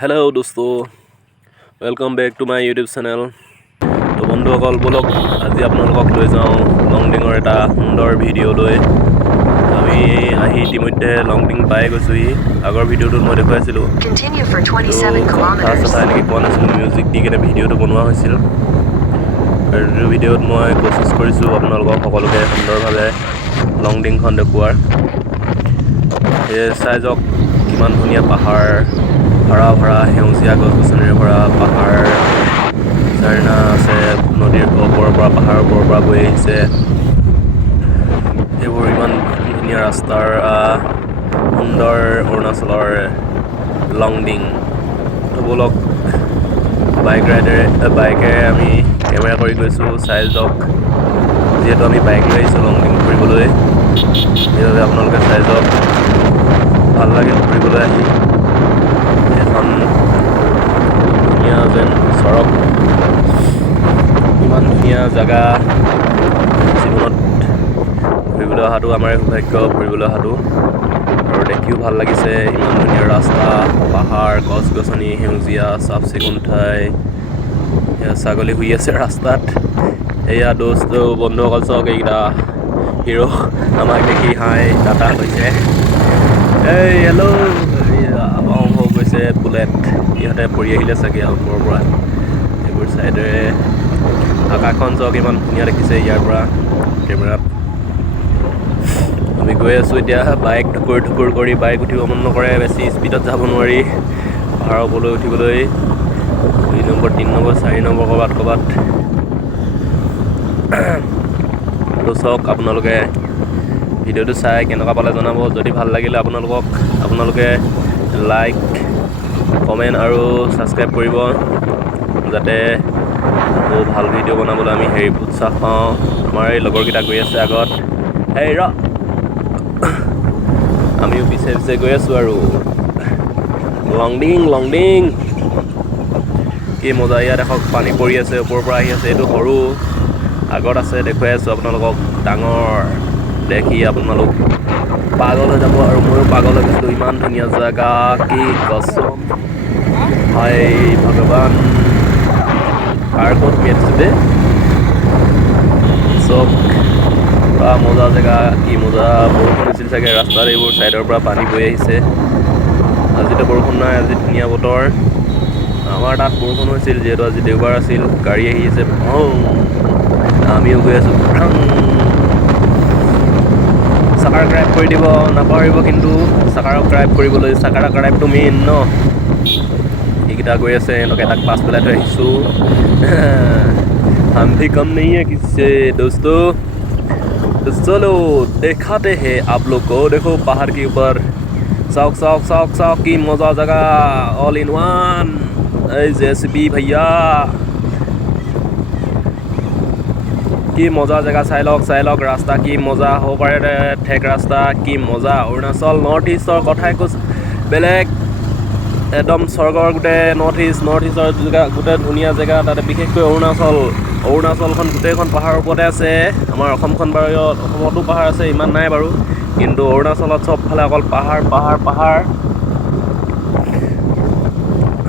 Hello दोस्तों welcome back to my YouTube channel. तो बंधुসকল बोलक আজি আপোনালোকক লৈ যাওঁ লংডিঙৰ এটা সুন্দৰ ভিডিঅ' লৈ। আমি আহি ইতিমধ্যে লংডিং পাই গৈছোহি। আগৰ ভিডিঅ'টোত মই দেখুৱাইছিলোঁ কথা এনেকৈ কোৱা নাছিলোঁ, মিউজিক দি কেনে ভিডিঅ'টো বনোৱা হৈছিল। আৰু এইটো ভিডিঅ'ত মই কোচিছ কৰিছোঁ আপোনালোকক সকলোকে সুন্দৰভাৱে লংডিংখন দেখুৱাৰ। চাই যাওক কিমান ধুনীয়া পাহাৰ, ভৰা ভৰা সেউজীয়া গছ গছনিৰে ভৰা পাহাৰ, ঝৰ্ণা আছে, নদীৰ ওপৰৰ পৰা পাহাৰৰ ওপৰৰ পৰা বৈ আহিছে। এইবোৰ ইমান ধুনীয়া ৰাস্তাৰ সুন্দৰ অৰুণাচলৰ লংডিং। তো ব'লক বাইকেৰে আমি কেমেৰা কৰি গৈছোঁ, চাই যাওক। যিহেতু আমি বাইক লৈ আহিছোঁ লংডিং ফুৰিবলৈ, সেইবাবে আপোনালোকে চাই যাওক। ভাল লাগিল ফুৰিবলৈ আহি। এখন ধুনীয়া যেন চৰক, ইমান ধুনীয়া জেগা। জীৱনত ফুৰিবলৈ অহাটো আমাৰ সৌভাগ্য, ফুৰিবলৈ অহাটো। আৰু দেখিও ভাল লাগিছে, ইমান ধুনীয়া ৰাস্তা, পাহাৰ, গছ গছনি, সেউজীয়া চাফ চিকুণ ঠাই। ছাগলী শুই আছে ৰাস্তাত। এয়া দোস্ত বন্ধুসকল চাওক, এইকেইটা হিৰো আমাক দেখি হাই টাটা কৈছে। এই হেল্ল' হৈ গৈছে বুলেট, ইহঁতে পৰি আহিলে চাগে ওপৰৰ পৰা। এইবোৰ চাইডেৰে আকাশখন চাওক, ইমান ধুনীয়া দেখিছে ইয়াৰ পৰা কেমেৰাত। আমি গৈ আছোঁ এতিয়া। বাইক ঢুকুৰ কৰি, বাইক উঠিব মন নকৰে, বেছি স্পীডত যাব নোৱাৰি পাহাৰৰ ওপৰলৈ উঠিবলৈ। 2 নম্বৰ 3 নম্বৰ 4 নম্বৰ ক'ৰবাত। তো চাওক আপোনালোকে ভিডিঅ'টো চাই কেনেকুৱা পালে জনাব। যদি ভাল লাগিলে আপোনালোকে লাইক, কমেণ্ট আৰু ছাবস্ক্ৰাইব কৰিব, যাতে ভাল ভিডিঅ' বনাবলৈ আমি উৎসাহ পাওঁ। আমাৰ এই লগৰকেইটা গৈ আছে আগত, এই আমিও পিছে গৈ আছোঁ আৰু লংডিং কি মজা। ইয়াত দেখক পানী পৰি আছে, ওপৰৰ পৰা আহি আছে। এইটো সৰু, আগত আছে, দেখুৱাই আছোঁ আপোনালোকক ডাঙৰ। দেখি আপোনালোক পাগল হৈ যাব, আৰু ময়ো পাগল হৈ গৈছিলোঁ। ইমান ধুনীয়া জেগা, কি কচম, হাই ভগৱান, কাৰ ক'ত মেটছোঁ দে। চব পুৰা মজা জেগা, কি মজা। বৰষুণ হৈছিল চাগে ৰাস্তাত, এইবোৰ ছাইডৰ পৰা পানী বৈ আহিছে। আজিতো বৰষুণ নাই, আজি ধুনীয়া বতৰ। আমাৰ তাত বৰষুণ হৈছিল, যিহেতু আজি দেওবাৰ আছিল। গাড়ী আহি আছে, আমিও গৈ আছোঁ। চাকাৰ ক্ৰাইব কৰি দিব নাপাহৰিব, কিন্তু চাকাৰক ক্ৰাইব কৰিবলৈ, চাকাৰ ক্ৰাইবটো মেইন ন। এইকেইটা গৈ আছে, এনেকৈ তাক পাছ পেলাই থৈ আহিছোঁ। हम भी कम नहीं है किससे दोस्तों, तो चलो दिखाते हैं आप लोग को। देखो पहाड़ के ऊपर साउक की मजा जगह, ऑल इन वन। जेसीबी भैया কি মজা জেগা, চাই লওক ৰাস্তা কি মজা হ'ব পাৰে। ঠেক ৰাস্তা, কি মজা। অৰুণাচল নৰ্থ ইষ্টৰ কথাই কৈছ বেলেগ, একদম স্বৰ্গৰ গোটেই নৰ্থ ইষ্টৰ জেগা, গোটেই ধুনীয়া জেগা। তাতে বিশেষকৈ অৰুণাচলখন গোটেইখন পাহাৰৰ ওপৰতে আছে। আমাৰ অসমখন বাৰু, অসমতো পাহাৰ আছে, ইমান নাই বাৰু, কিন্তু অৰুণাচলত চবফালে অকল পাহাৰ।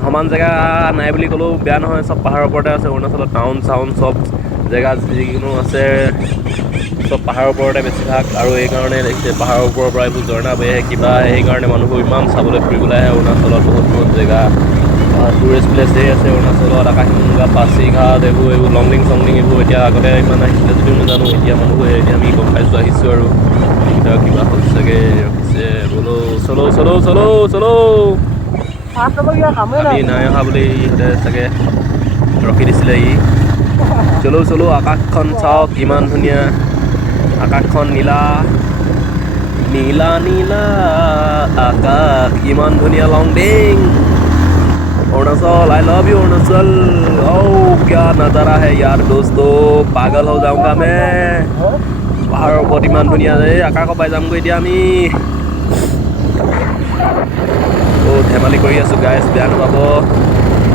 সমান জেগা নাই বুলি ক'লেও বেয়া নহয়, চব পাহাৰৰ ওপৰতে আছে। অৰুণাচলত টাউন চাউন চব জেগা যিকোনো আছে, চব পাহাৰৰ ওপৰতে বেছিভাগ। আৰু এইকাৰণে দেখিছে পাহাৰৰ ওপৰৰ পৰা এইবোৰ ঝৰ্ণা বৈ আহে, কিবা আহে। সেইকাৰণে মানুহবোৰ ইমান চাবলৈ ফুৰিবলৈ আহে অৰুণাচলত। বহুত জেগা, টুৰিষ্ট প্লেচ ধেৰ আছে অৰুণাচলত। আকাশগংগা, পাছিঘাট, এইবোৰ লংডিং চংডিং এইবোৰ। এতিয়া আগতে ইমান আহিছিলে যদিও নাজানো, এতিয়া মানুহবোৰে, এতিয়া আমি গম পাইছোঁ, আহিছোঁ। আৰু এইকেইটা কিবা হ'ল চাগে, ৰখিছে। বোলো চলো আমি নাই অহা বুলি ইহঁতে চাগে ৰখি দিছিলে। চলো আকাশখন চাওক, ইমান ধুনীয়া আকাশখন, নীলা আকাশ, ইমান ধুনীয়া Longding Arunachal. I love you Arunachal. क्या नज़ारा है यार दोस्तों, पागल हो जाऊंगा मैं। পাহাৰৰ ওপৰত ইমান ধুনীয়া, এই আকাশৰ পাই যামগৈ এতিয়া আমি। ধেমালি কৰি আছোঁ গাইজ, বেয়া নাপাব।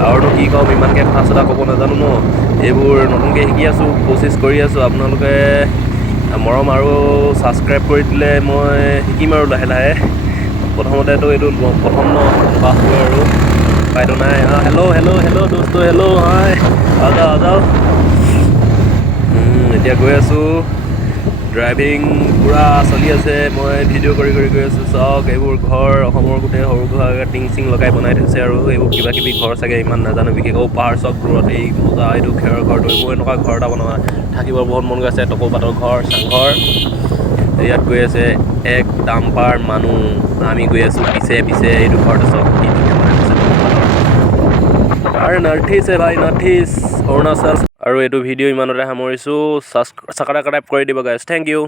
আৰুনো কি ক'ম, ইমানকৈ কথা চথা ক'ব নাজানো ন। এইবোৰ নতুনকৈ শিকি আছোঁ, কোচিছ কৰি আছোঁ। আপোনালোকে মৰম আৰু ছাবস্ক্ৰাইব কৰি দিলে মই শিকিম আৰু লাহে লাহে। প্ৰথমতেতো এইটো প্ৰথম ন, পাছ হয় আৰু ককাইটো নাই। হেল্ল' দোস্তো হেল্ল' হাই আজাও এতিয়া গৈ আছোঁ। ড্ৰাইভিং পূৰা চলি আছে। মই ভিডিঅ' কৰি গৈ আছোঁ। চাওক এইবোৰ ঘৰ অসমৰ গোটেই সৰু সুৰাকৈ টিং চিং লগাই বনাই থৈছে আৰু এইবোৰ কিবা কিবি ঘৰ চাগে ইমান নাজানো বিশেষ। পাহাৰ চক দূৰত এই মজা এইটো খেৰৰ ঘৰটো এইবোৰ এনেকুৱা ঘৰ এটা বনোৱা থাকিব বহুত মন গৈ আছে। টকৌ পাতৰ ঘৰ চাংঘৰ। ইয়াত গৈ আছে এক ডাম্পাৰ মানুহ। আমি গৈ আছোঁ পিছে এইটো ঘৰটো চাওক কি ধুনীয়া বনাই থৈছে। আৰু নৰ্থ ইষ্ট ভাই নৰ্থ ইষ্ট অৰুণাচল। আৰু এইটো ভিডিঅ' ইমানতে সামৰিছোঁ। ছাবস্ক্ৰাইব কৰি দিব গাইজ। Thank U.